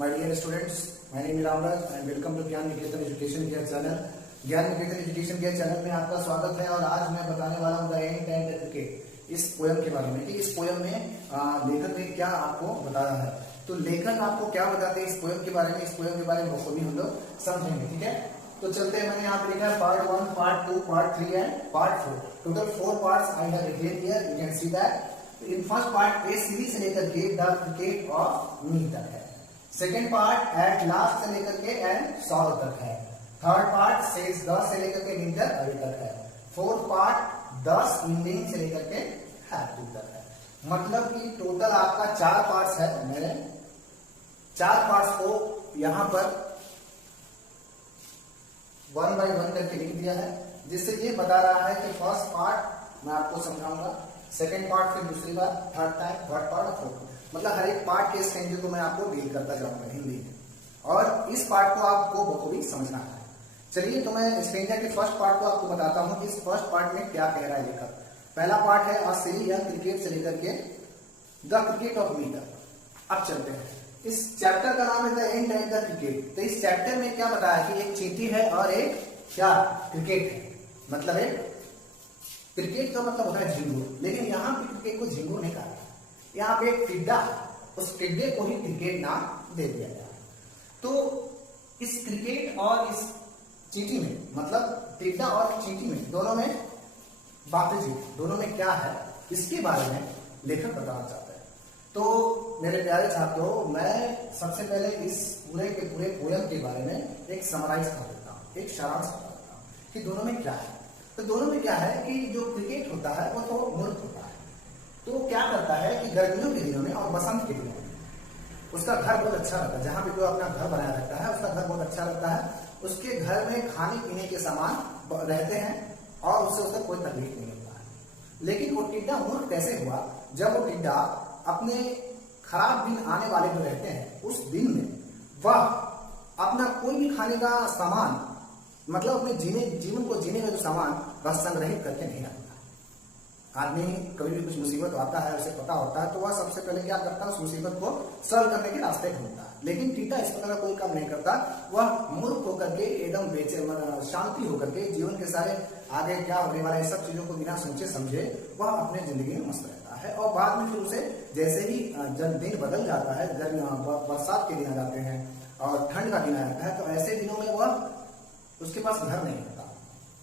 My dear students, my name is Ramraj and welcome to ज्ञान निकेतन education care channel. ज्ञान निकेतन education care channel में आपका स्वागत है और आज मैं बताने वाला हूँ द एंड एंड क्रिकेट इस पोयम के बारे में कि इस पोयम में लेखक ने क्या आपको बताया है। तो लेखक आपको क्या बताते हैं इस पोयम के बारे में, इस पोयम के बारे में बखूबी हम लोग समझेंगे। ठीक है, तो चलते हैं। मैंने यहाँ पे लिखा है part 1, part 2, part 3 and part 4। Total 4 parts I have written here, you can see that. In first part A series से लेकर के द क्रिकेट ऑफ मी तक है। सेकेंड पार्ट एट लास्ट से लेकर के एंड सॉल्व तक है। थर्ड पार्ट सेज द से लेकर के विंटर अभी तक है। फोर्थ पार्ट दस इंडिंग से लेकर के हैप्पी तक है। मतलब कि टोटल आपका 4 पार्ट्स है। मैंने 4 पार्ट्स को यहां पर 1 बाय 1 करके लिख दिया है, जिससे ये बता रहा है कि फर्स्ट पार्ट मैं आपको समझाऊंगा, सेकेंड पार्ट फिर दूसरी बार, थर्ड टाइम, थर्ड पार्ट और फोर्थ। मतलब हर एक पार्ट के स्ट्रेंजर को मैं आपको डील करता जाऊंगा हिंदी में, और इस पार्ट को आपको बखूबी समझना है। चलिए, तो मैं स्ट्रेंजर के फर्स्ट पार्ट को आपको बताता हूं कि इस फर्स्ट पार्ट में क्या कह रहा है लेखक। पहला पार्ट है अ सीरीज क्रिकेट से लेकर के द क्रिकेट ऑफ मी तक। अब चलते हैं। इस चैप्टर का नाम है the end and the cricket. तो इस चैप्टर में क्या बताया कि एक चींटी है और एक क्या क्रिकेट है। मतलब एक क्रिकेट का मतलब होता है झिंगुर, लेकिन यहाँ पे क्रिकेट को झिंगुर नहीं कहा, यहाँ पे एक टिड्डा, उस टिड्डे को ही क्रिकेट नाम दे दिया गया। तो इस क्रिकेट और इस चींटी में, मतलब टिड्डा और चींटी में, दोनों में बातें जी, दोनों में क्या है इसके बारे में लेखक बताना चाहता है। तो मेरे प्यारे छात्रों, मैं सबसे पहले इस पूरे के पूरे पोयम के बारे में एक समराइज कर देता हूँ, एक सारांश बता देता हूँ कि दोनों में क्या है। तो दोनों में क्या है कि जो क्रिकेट होता है वो तो मुल्क होता है। तो क्या करता है कि गर्मियों के दिनों में और बसंत के दिनों में उसका घर बहुत अच्छा रहता है। जहां पे जो अपना घर बनाया रहता है उसका घर बहुत अच्छा रहता है। उसके घर में खाने पीने के सामान रहते हैं और उससे उसका कोई तकलीफ नहीं होता है। लेकिन वो टिड्डा मूर्ख कैसे हुआ, जब वो टिड्डा अपने खराब दिन आने वाले जो रहते हैं उस दिन में वह अपना कोई भी खाने का सामान, मतलब अपने जीवन को जीने का जो सामान वह संग्रहित करके नहीं रखता। आदमी कभी भी कुछ मुसीबत आता है, उसे पता होता है, तो वह सबसे पहले क्या करता है, उस मुसीबत को सॉल्व करने के रास्ते ढूंढता है। लेकिन टिड्डा इस प्रकार का कोई काम नहीं करता। वह मूर्ख होकर के, एकदम शांति होकर के, जीवन के सारे आगे क्या होने वाला है सब चीजों को बिना सोचे समझे वह अपने जिंदगी में मस्त रहता है। और बाद में फिर उसे जैसे ही जब दिन बदल जाता है, बरसात के दिन आ जाते हैं और ठंड का दिन आ जाता है, तो ऐसे दिनों में वह उसके पास घर नहीं होता,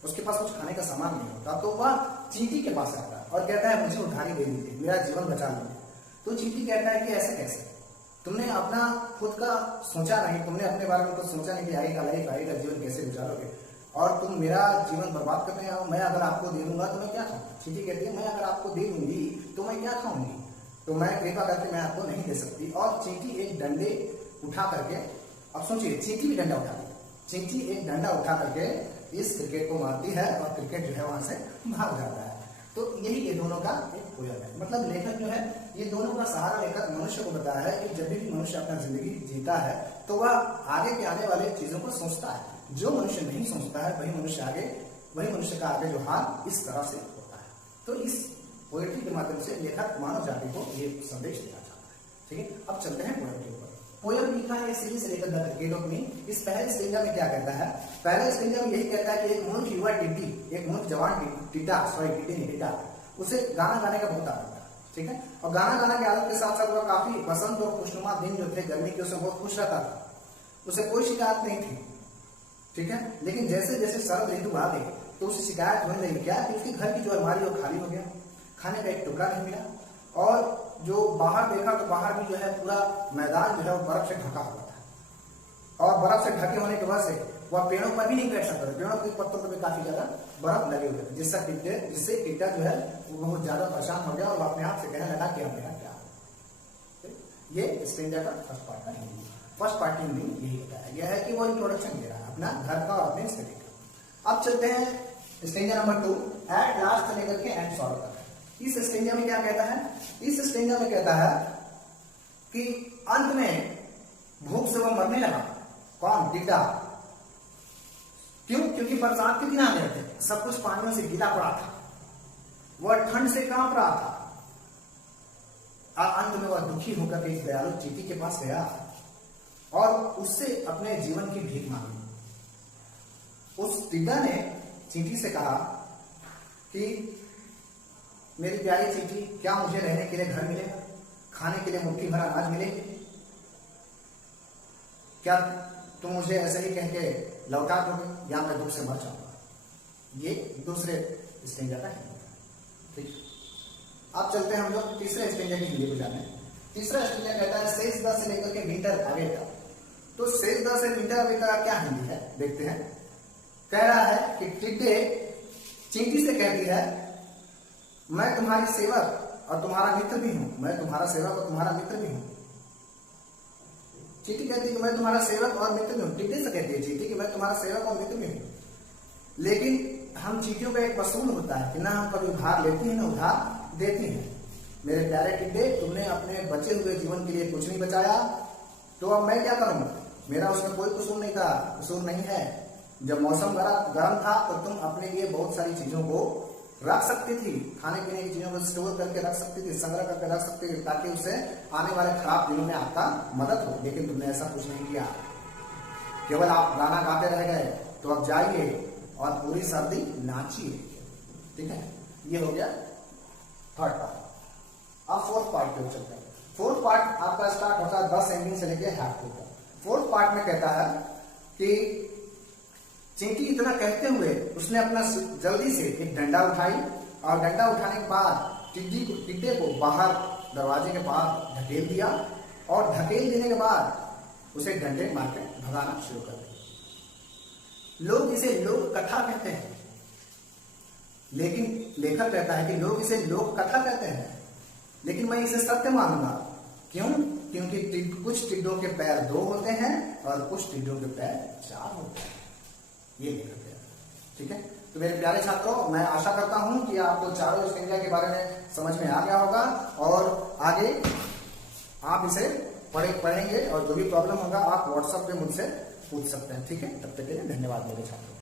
उसके पास कुछ खाने का सामान नहीं होता, तो वह चींटी के पास आता है और कहता है मुझे उधारी दे दीजिए, मेरा जीवन बचा लीजिए। तो चींटी कहता है कि ऐसे कैसे, तुमने अपना खुद का सोचा नहीं, तुमने अपने बारे में कुछ सोचा नहीं कि आएगा लाइफ, आएगा जीवन कैसे गुजारोगे, और तुम मेरा जीवन बर्बाद करने आओ। मैं अगर आपको दे दूंगा तो मैं क्या खाऊंगा। चींटी कहती है मैं अगर आपको दे दूंगी तो मैं क्या खाऊंगी, तो मैं कृपा करके मैं आपको नहीं दे सकती। और चींटी एक डंडे उठा करके, अब सोचिए चींटी भी डंडा उठाती है, चींटी एक डंडा उठा करके इस क्रिकेट को मारती है और क्रिकेट जो है वहां से भाग जाता है। तो यही ये दोनों का एक पोयम है। मतलब लेखक जो है ये दोनों का सहारा लेकर मनुष्य को बताया है कि जब भी मनुष्य अपना जिंदगी जीता है तो वह आगे के आने वाले चीजों को सोचता है। जो मनुष्य नहीं सोचता है वही मनुष्य का आगे जो हाल इस तरह से होता है। तो इस पोएट्री के माध्यम से लेखक मानव जाति को ये संदेश देना चाहता है। ठीक है, अब चलते हैं पोएम के ऊपर। पोयम लिखा है सीरीज से लेकर द क्रिकेट ऑफ मी। इस पहले स्टेंजा में क्या कहता है, पहले स्टेंजा में यही कहता है कि एक मूर्ख युवा टिड्डी, एक मूर्ख जवान टिड्डा, उसे गाना गाने का बहुत आदत था। ठीक है, और गाना गाने की आदत के साथ साथ वह काफी बसंत और खुशनुमा दिन जो थे गर्मी के, उसमें बहुत खुश रहता था, उसे कोई शिकायत नहीं थी। ठीक है, लेकिन जैसे जैसे शरद ऋतु आ गई तो उसे शिकायत होने लगी क्या कि उसके घर की जो अलमारी वो खाली हो गया, खाने का एक टुकड़ा नहीं मिला, और जो बाहर देखा तो बाहर भी जो है पूरा मैदान जो है वो बर्फ से ढका हुआ था, और बर्फ से ढके होने की वजह से वह पेड़ों पर भी नहीं बैठ सकता था। पेड़ों के पत्तों पर भी काफी ज्यादा बर्फ लगे हुए थे, जिससे टिड्डा जो है वो बहुत ज्यादा परेशान हो गया और अपने आप से कहने लगा कि अब मेरा क्या। ये स्टेंजा का फर्स्ट पार्ट का हिंदी, फर्स्ट पार्ट की हिंदी यही बताया गया है कि वो इंट्रोडक्शन दे रहा है अपना घर का और अपने स्टडी का। अब चलते हैं स्टेंजा नंबर 2 एट लास्ट से लेकर के एंड सॉल्व तक। इस स्टेंजा में क्या कहता है, इस स्टेंजा में कहता है कि अंत में भूख से वह मरने लगा। कौन, टिड्डा। क्यों, क्योंकि बरसात के दिन आ गए थे, सब कुछ पानियों से गीला पड़ा था, वह ठंड से कांप रहा था। और अंत में वह दुखी होकर के इस दयालु चींटी के पास गया और उससे अपने जीवन की भीख मांगी। उस टिड्डा ने चींटी से कहा कि मेरी प्यारी चींटी, क्या मुझे रहने के लिए घर मिलेगा, खाने के लिए मुट्ठी भर अनाज मिलेगी? क्या तुम मुझे ऐसे ही कह के लौटा दोगे या मैं दुख से मर जाऊंगा? ये दूसरे स्टेंजा का हिंदी था। ठीक, अब चलते हैं हम लोग तीसरे स्टेंजा की हिंदी को जाने। तीसरा स्टेंजा कहता है शेष द से लेकर के मीटर अवे तक। तो शेष द से मीटर अवे तक क्या हिंदी है देखते हैं। कह रहा है कि टिड्डे चींटी से कहती है, मैं तुम्हारी सेवक और तुम्हारा मित्र भी हूं, मैं तुम्हारा सेवक और तुम्हारा मित्र भी हूं। चींटी कहती है कि मैं तुम्हारा सेवक और मित्र भी हूं। टिड्डे से कहती है चींटी कि मैं तुम्हारा सेवक और मित्र भी हूं। लेकिन हम चींटियों का एक असूल होता है कि ना हम कभी उधार लेती हैं ना उधार देती हैं। मेरे प्यारे टिड्डे, तुमने अपने बचे हुए जीवन के लिए कुछ नहीं बचाया, तो अब मैं क्या करूं? मेरा उसमें कोई कसूर नहीं था, कसूर नहीं है। जब मौसम गर्म था तो तुम अपने लिए बहुत सारी चीजों को रख सकती थी, खाने पीने की चीजों को स्टोर करके रख सकती थी, संग्रह करके रख सकती थी, ताकि उससे आने वाले खराब दिनों में आपका मदद हो। लेकिन तुमने ऐसा कुछ नहीं किया, केवल आप गाना गाते रह गए। तो अब जाइए और पूरी सर्दी नाचिए। ठीक है, ये हो गया थर्ड पार्ट। अब फोर्थ पार्ट की ओर चलते हैं। फोर्थ पार्ट आपका स्टार्ट होता है 10 एंडिंग से लेकर हाफ तक। फोर्थ पार्ट में कहता है कि चींटी इतना कहते हुए उसने अपना जल्दी से एक डंडा उठाई और डंडा उठाने के बाद टिड्डे को बाहर दरवाजे के बाहर ढकेल दिया और ढकेल देने के बाद उसे डंडे मार के भगाना शुरू कर दिया। लोग इसे लोक कथा कहते हैं, लेकिन लेखक कहता है कि लोग इसे लोक कथा कहते हैं, लेकिन मैं इसे सत्य मानूंगा। क्यों? क्योंकि कुछ टिड्डों के पैर 2 होते हैं और कुछ टिड्डों के पैर 4 होते हैं। ये लेखक है। ठीक है, तो मेरे प्यारे छात्रों, मैं आशा करता हूं कि आपको चारों स्टेंजा के बारे में समझ में आ गया होगा और आगे आप इसे पढ़ेंगे और जो भी प्रॉब्लम होगा आप व्हाट्सएप पे मुझसे पूछ सकते हैं। ठीक है, तब तक के लिए धन्यवाद मेरे छात्रों।